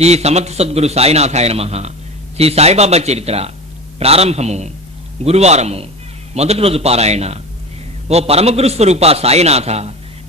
శ్రీ సమర్థ సద్గురు సాయినాథాయ నమ. శ్రీ సాయిబాబా చరిత్ర ప్రారంభము గురువారము మొదటి రోజు పారాయణ. ఓ పరమగురు స్వరూప సాయినాథ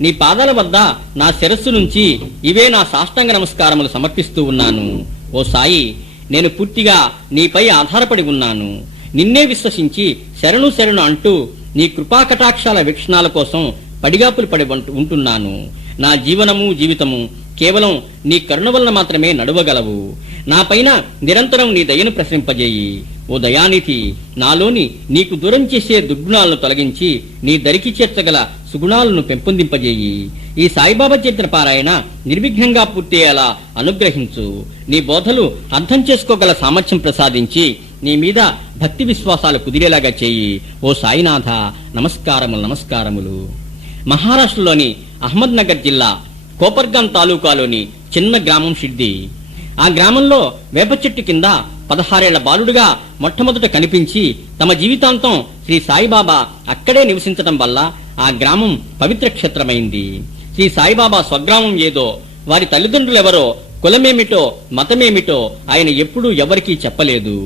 నీ పాదాల వద్ద నా శిరస్సు నుంచి ఇవే నా సాష్టాంగ నమస్కారములు సమర్పిస్తూ ఉన్నాను. ఓ సాయి నేను పూర్తిగా నీపై ఆధారపడి ఉన్నాను. నిన్నే విశ్వసించి శరణు శరణు అంటూ నీ కృపాకటాక్షాల వీక్షణాల కోసం పడిగాపులు పడి ఉంటున్నాను. నా జీవనము జీవితము కేవలం నీ కరుణ వలన మాత్రమే నడవగలవు. నాపైన నిరంతరం నీ దయను ప్రశ్నింపజేయి. ఓ దయానిధి నాలోని నీకు దూరం చేసే దుర్గుణాలను తొలగించి నీ దరికి చేర్చగల సుగుణాలను పెంపొందింపజేయి. ఈ సాయిబాబా చరిత్ర పారాయణ నిర్విఘ్నంగా పూర్తయ్యేలా అనుగ్రహించు. నీ బోధలు అర్థం చేసుకోగల సామర్థ్యం ప్రసాదించి నీ మీద భక్తి విశ్వాసాలు కుదిరేలాగా చేయి. ఓ సాయినాథ నమస్కారములు నమస్కారములు. మహారాష్ట్రలోని అహ్మద్నగర్ జిల్లా కోపర్గాం తాలూకాలోని చిన్న గ్రామం షిడ్ది ఆ గ్రామంలో వేప చెట్టు కింద పదహారేళ్ళ బాలుడుగా మొట్టమొదట కనిపించి తమ జీవితాంతం శ్రీ సాయిబాబా అక్కడే నివసించటం వల్ల ఆ గ్రామం పవిత్ర క్షేత్రమైంది. శ్రీ సాయిబాబా స్వగ్రామం ఏదో వారి తల్లిదండ్రులెవరో కులమేమిటో మతమేమిటో ఆయన ఎప్పుడూ ఎవరికీ చెప్పలేదు.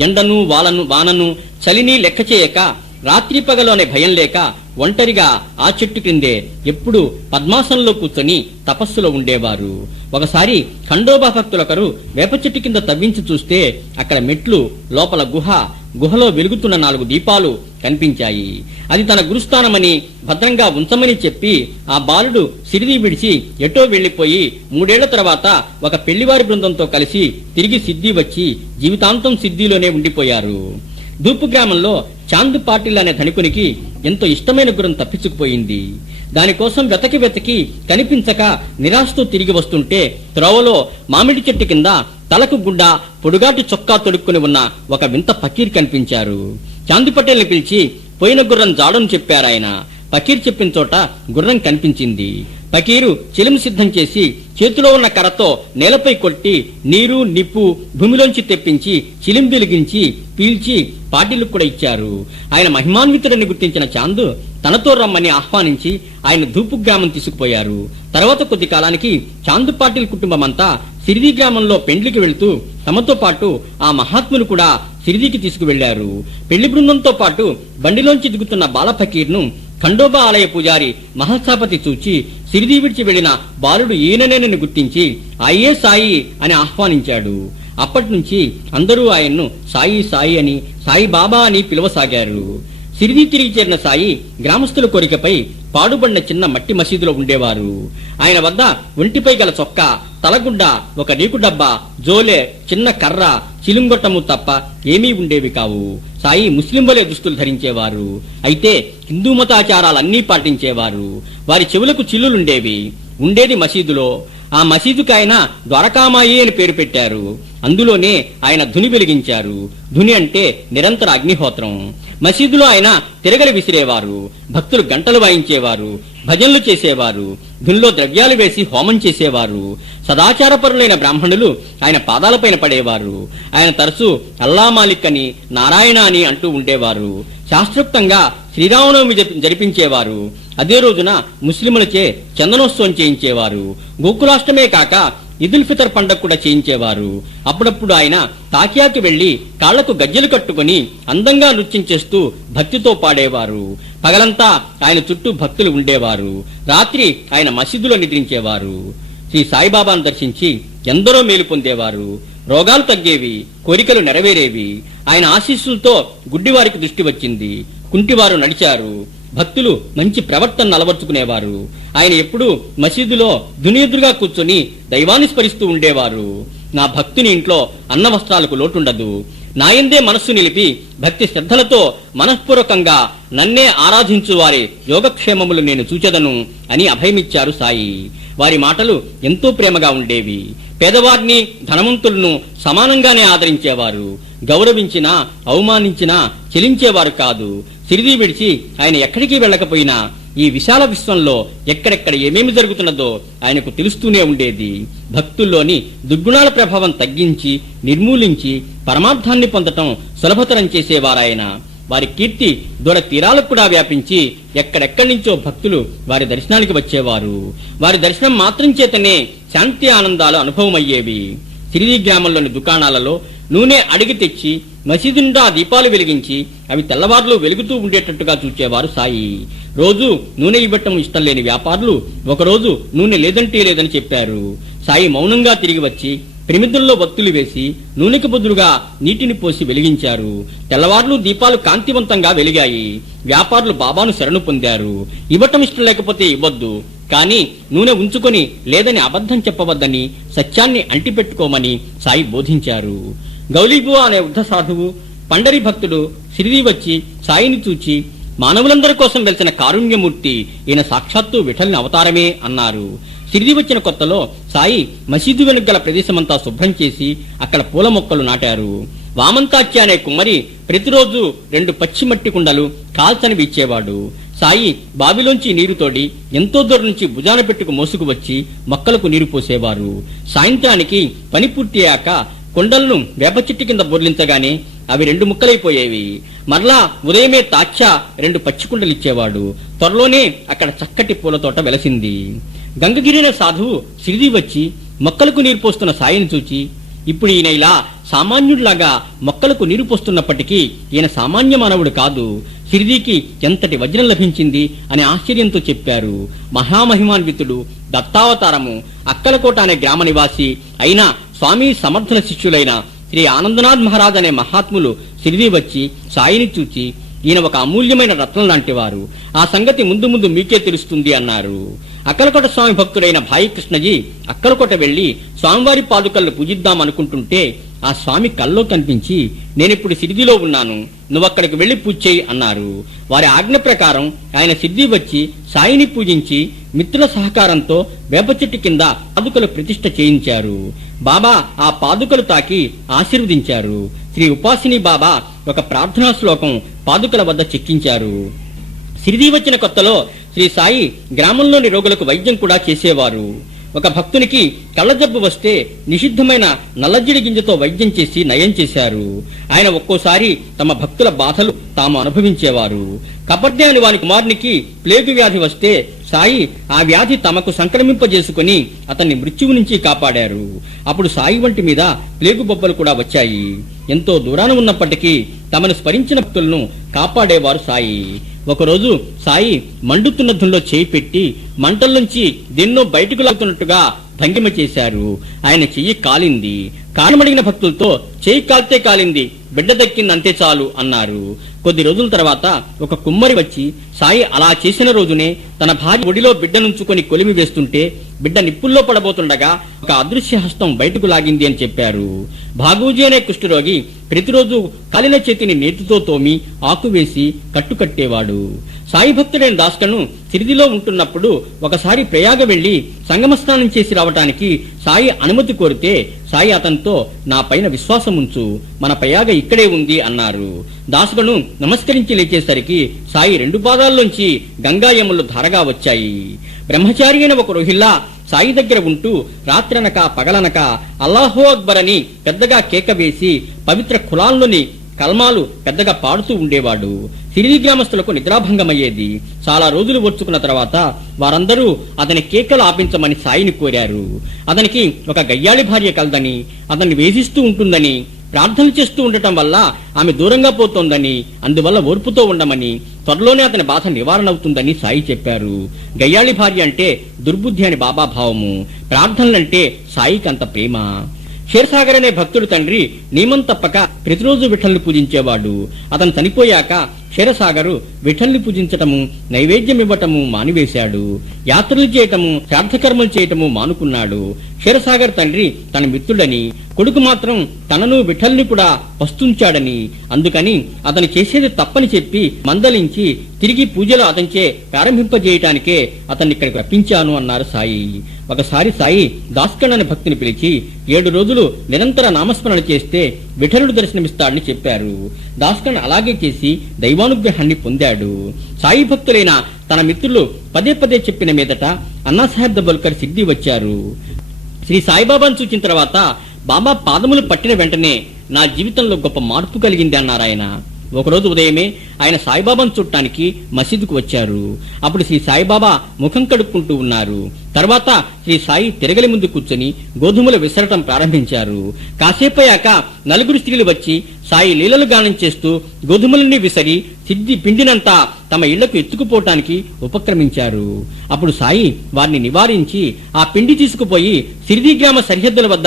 ఎండను వాలను వానను చలిని లెక్క చేయక రాత్రి పగలోనే భయం లేక ఒంటరిగా ఆ చెట్టు క్రిందే ఎప్పుడు పద్మాసనంలో కూర్చొని తపస్సులో ఉండేవారు. ఒకసారి ఖండోబా భక్తులొకరు వేప చెట్టు కింద తవ్వించి చూస్తే అక్కడ మెట్లు లోపల గుహ గుహలో వెలుగుతున్న నాలుగు దీపాలు కనిపించాయి. అది తన గురుస్థానమని భద్రంగా ఉంచమని చెప్పి ఆ బాలుడు సిరిది విడిచి ఎటో వెళ్ళిపోయి మూడేళ్ళ తర్వాత ఒక పెళ్ళివారి బృందంతో కలిసి తిరిగి సిద్ధి వచ్చి జీవితాంతం సిద్ధిలోనే ఉండిపోయారు. దూపు గ్రామంలో చాందు పాటిల్ అనే ధనికునికి ఎంతో ఇష్టమైన గురం తప్పించుకుపోయింది. దానికోసం వెతకి వెతకి కనిపించక నిరాశతో తిరిగి వస్తుంటే త్రోవలో మామిడి చెట్టు కింద తలకు గుడ్డ పొడుగాటి చొక్కా తొడుక్కుని ఉన్న ఒక వింత ఫకీర్ కనిపించారు. చాందు పటేల్ని పిలిచి పోయిన గుర్రం జాడను చెప్పారాయన. ఫకీర్ చెప్పిన చోట గుర్రం కనిపించింది. ఫకీరు చిలిమి సిద్ధం చేసి చేతిలో ఉన్న కర్రతో నేలపై కొట్టి నీరు నిప్పు భూమిలోంచి తెప్పించి చిలిం వెలిగించి పీల్చి పాటిలకు కూడా ఇచ్చారు. ఆయన మహిమాన్వితుడని గుర్తించిన చాందు తనతో రమ్మని ఆహ్వానించి ఆయన ధూపు గ్రామం తీసుకుపోయారు. తర్వాత కొద్ది కాలానికి చాందు పాటిల్ కుటుంబం అంతా సిరిది గ్రామంలో పెండ్లికి వెళుతూ తమతో పాటు ఆ మహాత్ములు కూడా సిరిదికి తీసుకువెళ్ళారు పెళ్ళి బృందంతో పాటు బండిలోంచి దిగుతున్న బాల ఫకీర్ను ఖండోబా ఆలయ పూజారి మహాస్థాపతి చూచి సిరిది విడిచి వెళ్ళిన బాలుడు ఈయననేనని గుర్తించి అయ్యే సాయి అని ఆహ్వానించాడు. అప్పటి నుంచి అందరూ ఆయన్ను సాయి సాయి అని సాయి బాబా అని పిలవసాగారు. సిరిది తిరిగి చేరిన సాయి గ్రామస్తుల కోరికపై పాడుబడిన చిన్న మట్టి మసీదులో ఉండేవారు. ఆయన వద్ద ఒంటిపై గల చొక్కా తలగుడ్డ ఒక రీకు డబ్బా జోలే చిన్న కర్ర చిలుంగొట్టము తప్ప ఏమీ ఉండేవి కావు. సాయి ముస్లిం వలె దుస్తులు ధరించేవారు. అయితే హిందూ మతాచారాలన్నీ పాటించేవారు. వారి చెవులకు చిల్లులుండేవి. ఉండేది మసీదులో. ఆ మసీదుకి ఆయన ద్వారకామాయి అని పేరు పెట్టారు. అందులోనే ఆయన ధుని వెలిగించారు. ధుని అంటే నిరంతర అగ్నిహోత్రం. మసీదులో ఆయన తిరగలి విసిరేవారు భక్తులు గంటలు వాయించేవారు భజనలు చేసేవారు దీనిలో ద్రవ్యాలు వేసి హోమం చేసేవారు సదాచారపరులైన బ్రాహ్మణులు ఆయన పాదాలపైన పడేవారు ఆయన తరచు అల్లా మాలిక్ అని నారాయణ అని అంటూ ఉండేవారు శాస్త్రోక్తంగా శ్రీరామనవమి జరిపించేవారు అదే రోజున ముస్లిములచే చందనోత్సవం చేయించేవారు గోకులాష్టమే కాక ఇదుల్ ఫితర్ పండగ కూడా చేయించేవారు. అప్పుడప్పుడు ఆయన తాకియాకి వెళ్ళి కాళ్ళకు గజ్జెలు కట్టుకొని అందంగా నృత్యం చేస్తూ భక్తితో పాడేవారు. పగలంతా ఆయన చుట్టూ భక్తులు ఉండేవారు. రాత్రి ఆయన మసీదులో నిద్రించేవారు. శ్రీ సాయిబాబాను దర్శించి ఎందరో మేలు పొందేవారు. రోగాలు తగ్గేవి కోరికలు నెరవేరేవి. ఆయన ఆశీస్సులతో గుడ్డివారికి దృష్టి వచ్చింది. కుంటివారు నడిచారు. భక్తులు మంచి ప్రవర్తన అలవర్చుకునేవారు. ఆయన ఎప్పుడూ మసీదులో దునియదురుగా కూర్చొని దైవాన్ని స్మరిస్తూ ఉండేవారు. నా భక్తుని ఇంట్లో అన్న వస్త్రాలకు లోటుండదు నాయందే మనస్సు నిలిపి భక్తి శ్రద్ధలతో మనఃపూర్వకంగా నన్నే ఆరాధించు వారి యోగక్షేమములు నేను చూచెదను అని అభయమిచ్చారు సాయి. వారి మాటలు ఎంతో ప్రేమగా ఉండేవి. పేదవారిని ధనవంతులను సమానంగానే ఆదరించేవారు. గౌరవించినా అవమానించినా చెలించేవారు కాదు. సిరిది విడిచి ఆయన ఎక్కడికి వెళ్ళకపోయినా ఈ విశాల విశ్వంలో ఎక్కడెక్కడ ఏమేమి జరుగుతున్నదో ఆయనకు తెలుస్తూనే ఉండేది. భక్తుల్లోని దుర్గుణాల ప్రభావం తగ్గించి నిర్మూలించి పరమార్థాన్ని పొందటం సులభతరం చేసేవారాయన. వారి కీర్తి దూర తీరాలకు కూడా వ్యాపించి ఎక్కడెక్కడి నుంచో భక్తులు వారి దర్శనానికి వచ్చేవారు. వారి దర్శనం మాత్రం చేతనే శాంతి ఆనందాలు అనుభవమయ్యేవి. సిరిది గ్రామంలోని దుకాణాలలో నూనె అడిగి తెచ్చి మసీదు నిండా దీపాలు వెలిగించి అవి తెల్లవారులు వెలుగుతూ ఉండేటట్టుగా చూచేవారు సాయి. రోజు నూనె ఇవ్వటం ఇష్టం లేని వ్యాపారులు ఒకరోజు నూనె లేదంటే లేదని చెప్పారు. సాయి మౌనంగా తిరిగి వచ్చి ప్రమిదల్లో వత్తులు వేసి నూనెకు బదులుగా నీటిని పోసి వెలిగించారు. తెల్లవార్లు దీపాలు కాంతివంతంగా వెలిగాయి. వ్యాపారులు బాబాను శరణు పొందారు. ఇవ్వటం ఇష్టం లేకపోతే ఇవ్వద్దు. కానీ నూనె ఉంచుకొని లేదని అబద్ధం చెప్పవద్దని సత్యాన్ని అంటిపెట్టుకోమని సాయి బోధించారు. గౌలీబువా అనే వృద్ధ సాధువు పండరి భక్తుడు సిరిది వచ్చి సాయిని చూచి మానవులందరి కోసం వెలిసిన కారుణ్యమూర్తి ఈయన సాక్షాత్తు విఠల్ని అవతారమే అన్నారు. సిరిది వచ్చిన కొత్తలో సాయి మసీదు వెనుక గల ప్రదేశమంతా శుభ్రం చేసి అక్కడ పూల మొక్కలు నాటారు. వామంతాచ్య అనే కుమ్మరి ప్రతిరోజు రెండు పచ్చిమట్టి కుండలు కాల్చనివి ఇచ్చేవాడు. సాయి బావిలోంచి నీరు తోడి ఎంతో దూరం నుంచి భుజాన పెట్టుకు మోసుకు వచ్చి మొక్కలకు నీరు పోసేవారు. సాయంత్రానికి పని పూర్తి అయ్యాక కొండలను వేప చెట్టు కింద బొర్లించగానే అవి రెండు ముక్కలైపోయేవి. మరలా ఉదయమే తాచ్చా రెండు పచ్చి త్వరలోనే అక్కడ చక్కటి పూల తోట వెలసింది. గంగగిరిన సాధువు సిరిది వచ్చి మొక్కలకు నీరు పోస్తున్న సాయిని చూచి ఇప్పుడు ఈయన ఇలా సామాన్యుడిలాగా మొక్కలకు నీరు పోస్తున్నప్పటికీ ఈయన సామాన్య మానవుడు కాదు. సిరిదికి ఎంతటి వజ్రం లభించింది? అని ఆశ్చర్యంతో చెప్పారు. మహామహిమాన్వితుడు దత్తావతారము అక్కలకోట అనే గ్రామ నివాసి అయిన స్వామి సమర్థుల శిష్యులైన శ్రీ ఆనందనాథ్ మహారాజ్ అనే మహాత్ములు సిరిది వచ్చి సాయిని చూచి ఈయన ఒక అమూల్యమైన రత్నం లాంటివారు ఆ సంగతి ముందు ముందు మీకే తెలుస్తుంది అన్నారు. అక్కలకోట స్వామి భక్తుడైన భాయి కృష్ణజీ అక్కలకోట వెళ్ళి స్వామివారి పాదుకల్ని పూజిద్దాం అనుకుంటుంటే ఆ స్వామి కల్లో కనిపించి నేనిప్పుడు సిద్ధిలో ఉన్నాను నువ్వక్కడికి వెళ్ళి పూజ చేయి అన్నారు. వారి ఆజ్ఞ ప్రకారం ఆయన సిద్ధి వచ్చి సాయిని పూజించి మిత్రుల సహకారంతో వేప చెట్టు కింద పాదుకలు ప్రతిష్ఠ చేయించారు. బాబా ఆ పాదుకలు తాకి ఆశీర్వదించారు. శ్రీ ఉపాసిని బాబా ఒక ప్రార్థనా శ్లోకం పాదుకల వద్ద చెక్కించారు. సిరిది వచ్చిన కొత్తలో శ్రీ సాయి గ్రామంలోని రోగులకు వైద్యం కూడా చేసేవారు. ఒక భక్తునికి కళ్ళజబ్బు వస్తే నిషిద్ధమైన నల్లజిడి గింజతో వైద్యం చేసి నయం చేశారు. ఆయన ఒక్కోసారి తమ భక్తుల బాధలు తాము అనుభవించేవారు. కబడ్డే అని వాని కుమారునికి ప్లేగు వ్యాధి వస్తే సాయి ఆ వ్యాధి తమకు సంక్రమింపజేసుకుని అతన్ని మృత్యువు నుంచి కాపాడారు. అప్పుడు సాయి వంటి మీద ప్లేగు బొబ్బలు కూడా వచ్చాయి. ఎంతో దూరాన ఉన్నప్పటికీ తమను స్మరించిన భక్తులను కాపాడేవారు సాయి. ఒకరోజు సాయి మండుతున్న ధుల్లో చేయి పెట్టి మంటల్లోంచి దేన్నో బయటకు లాగుతున్నట్టుగా భంగిమ చేశారు. ఆయన చెయ్యి కాలింది. కానమడిగిన భక్తులతో చేయి కాల్తే కాలింది. బిడ్డ దక్కింది అంతే చాలు అన్నారు. కొద్ది రోజుల తర్వాత ఒక కుమ్మరి వచ్చి సాయి అలా చేసిన రోజునే తన భార్య ఒడిలో బిడ్డనుంచుకొని కొలిమి వేస్తుంటే బిడ్డ నిప్పుల్లో పడబోతుండగా ఒక అదృశ్య హస్తం బయటకు లాగింది అని చెప్పారు. భాగూజీ అనే కుష్ఠరోగి ప్రతిరోజు కాలిన చేతిని నేతితో తోమి ఆకు వేసి కట్టుకట్టేవాడు. సాయి భక్తుడైన దాస్కను సిరిదిలో ఉంటున్నప్పుడు ఒకసారి ప్రయాగ వెళ్ళి సంగమస్నానం చేసి రావటానికి సాయి అనుమతి కోరితే సాయి అతనితో నా పైన విశ్వాసం ఉంచు మన ప్రయాగ ఇక్కడే ఉంది అన్నారు. దాసుగను నమస్కరించి లేచేసరికి సాయి రెండు పాదాల్లోంచి గంగాయములు ధారగా వచ్చాయి. బ్రహ్మచారి అయిన ఒక రోహిల్లా సాయి దగ్గర ఉంటూ రాత్రనక పగలనక అల్లాహో అక్బర్ అని పెద్దగా కేక వేసి పవిత్ర కులాల్లోని కల్మాలు పెద్దగా పాడుతూ ఉండేవాడు. సిరిది గ్రామస్తులకు నిద్రాభంగమయ్యేది. చాలా రోజులు వచ్చుకున్న తర్వాత వారందరూ అతని కేకలు ఆపించమని సాయిని కోరారు. అతనికి ఒక గయ్యాళి భార్య కలదని అతన్ని వేధిస్తూ ఉంటుందని ప్రార్థన చేస్తూ ఉండటం వల్ల ఆమె దూరంగా పోతోందని అందువల్ల ఓర్పుతో ఉండమని త్వరలోనే అతని బాధ నివారణ అవుతుందని సాయి చెప్పారు. గయ్యాళి భార్య అంటే దుర్బుద్ధి అని బాబా భావము. ప్రార్థనలంటే సాయికి అంత ప్రేమ. క్షీరసాగర్ అనే భక్తుడు తండ్రి నియమం తప్పక ప్రతిరోజు విఠల్ని పూజించేవాడు. అతను చనిపోయాక క్షీరసాగరు విఠల్ని పూజించటము నైవేద్యం ఇవ్వటము మానివేశాడు. యాత్రలు చేయటము శ్రార్థకర్మలు చేయటము మానుకున్నాడు. క్షీరసాగర్ తండ్రి తన మిత్రుడని కొడుకు మాత్రం తనను విఠల్ని కూడా వస్తుంచాడని. అందుకని అతను చేసేది తప్పని చెప్పి మందలించి తిరిగి పూజలు అతనిచే ప్రారంభింపజేయటానికే అతన్ని ఇక్కడికి రప్పించాను అన్నారు సాయి. ఒకసారి సాయి దాస్కణ్ అనే భక్తిని పిలిచి ఏడు రోజులు నిరంతర నామస్మరణ చేస్తే విఠలుడు దర్శనమిస్తాడని చెప్పారు. దాస్కణ్ అలాగే చేసి దైవానుగ్రహాన్ని పొందాడు. సాయి భక్తులైన తన మిత్రులు పదే పదే చెప్పిన మీదట అన్నాసాహెబ్ దబోల్కర్ సిద్ధి వచ్చారు. శ్రీ సాయిబాబాను చూచిన తర్వాత బాబా పాదములు పట్టిన వెంటనే నా జీవితంలో గొప్ప మార్పు కలిగింది అన్నారాయన. ఒకరోజు ఉదయమే ఆయన సాయిబాబాను చుట్టానికి మసీదుకు వచ్చారు. అప్పుడు శ్రీ సాయిబాబా ముఖం కడుక్కుంటూ ఉన్నారు. తర్వాత శ్రీ సాయి తిరగలి ముందు కూర్చొని గోధుమలు విసరటం ప్రారంభించారు. కాసేపయ్యాక నలుగురు స్త్రీలు వచ్చి సాయి లీలలు గానం చేస్తూ గోధుమలన్నీ విసరి సిద్ధి పిండినంతా తమ ఇళ్ళకు ఎత్తుకుపోవటానికి ఉపక్రమించారు. అప్పుడు సాయి వారిని నివారించి ఆ పిండి తీసుకుపోయి సిరిది గ్రామ సరిహద్దుల వద్ద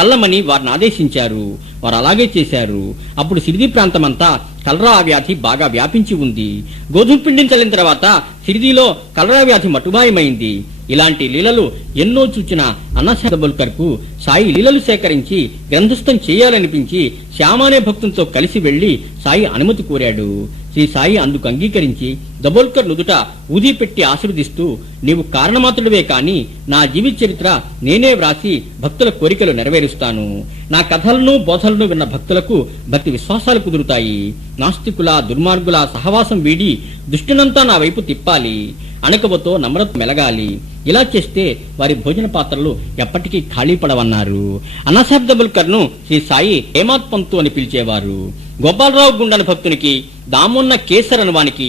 చల్లమని వారిని ఆదేశించారు. వారు అలాగే చేశారు. అప్పుడు సిరిది ప్రాంతమంతా కలరా వ్యాధి బాగా వ్యాపించి ఉంది. గోధుమ పిండిని చల్లిన తర్వాత సిరిదిలో కలరా వ్యాధి మటుమాయమైంది. ఇలాంటి లీలలు ఎన్నో చూచిన అన్నశాదబుల్కర్కు సాయి లీలలు సేకరించి గ్రంథస్థం చేయాలనిపించి శ్యామానే భక్తులతో కలిసి వెళ్ళి సాయి అనుమతి కోరాడు. శ్రీ సాయి అందుకు అంగీకరించి దబోల్కర్ నుదుట ఊది పెట్టి ఆశీర్వదిస్తూ నీవు కారణమాత్రుడివే కాని నా జీవిత చరిత్ర నేనే వ్రాసి భక్తుల కోరికలు నెరవేరుస్తాను. నా కథలను బోధలను విన్న భక్తులకు భక్తి విశ్వాసాలు కుదురుతాయి. నాస్తికుల దుర్మార్గుల సహవాసం వీడి దుష్టునంతా నా వైపు తిప్పాలి. అణకవతో నమ్రత మెలగాలి. ఇలా చేస్తే వారి భోజన పాత్రలు ఎప్పటికీ ఖాళీ పడవన్నారు. అన్నశాబ్దబుల్కర్ను శ్రీ సాయి హేమాత్ పంతు అని పిలిచేవారు. గోపాలరావు గుండన భక్తునికి దామున్న కేసర్ అనువానికి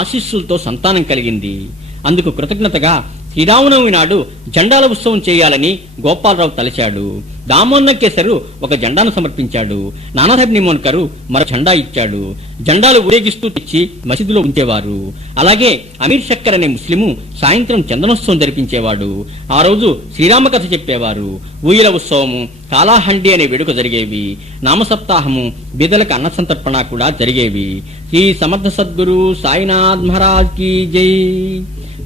ఆశీస్సులతో సంతానం కలిగింది. అందుకు కృతజ్ఞతగా శ్రీరామనవమి నాడు జెండాల ఉత్సవం చేయాలని గోపాలరావు తలచాడు. దామోన్న కేసరు ఒక జెండాను సమర్పించాడు. నానాసాహెబ్ నిమోన్కరు మరో జెండా ఇచ్చాడు. జెండాలు ఊరేగిస్తూ తెచ్చి మసీదులో ఉంచేవారు. అలాగే అమీర్ షక్కర్ అనే ముస్లిము సాయంత్రం చందనోత్సవం జరిపించేవాడు. ఆ రోజు శ్రీరామ కథ చెప్పేవారు. ఊయల ఉత్సవము కాలాహండి అనే వేడుక జరిగేవి. నామసప్తాహము బిదలకు అన్న సంతర్పణ కూడా జరిగేవి. శ్రీ సమర్థ సద్గురు సాయినాథ్ మహారాజ్కి జై.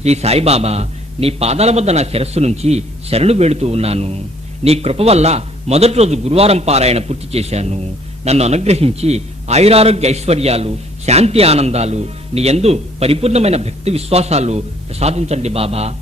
శ్రీ సాయిబాబా నీ పాదాల వద్ద నా శిరస్సు నుంచి శరణు వేడుతూ ఉన్నాను. నీ కృప వల్ల మొదటి రోజు గురువారం పారాయణ పూర్తి చేశాను. నన్ను అనుగ్రహించి ఆయురారోగ్య ఐశ్వర్యాలు శాంతి ఆనందాలు నీ యందు పరిపూర్ణమైన భక్తి విశ్వాసాలు ప్రసాదించండి బాబా.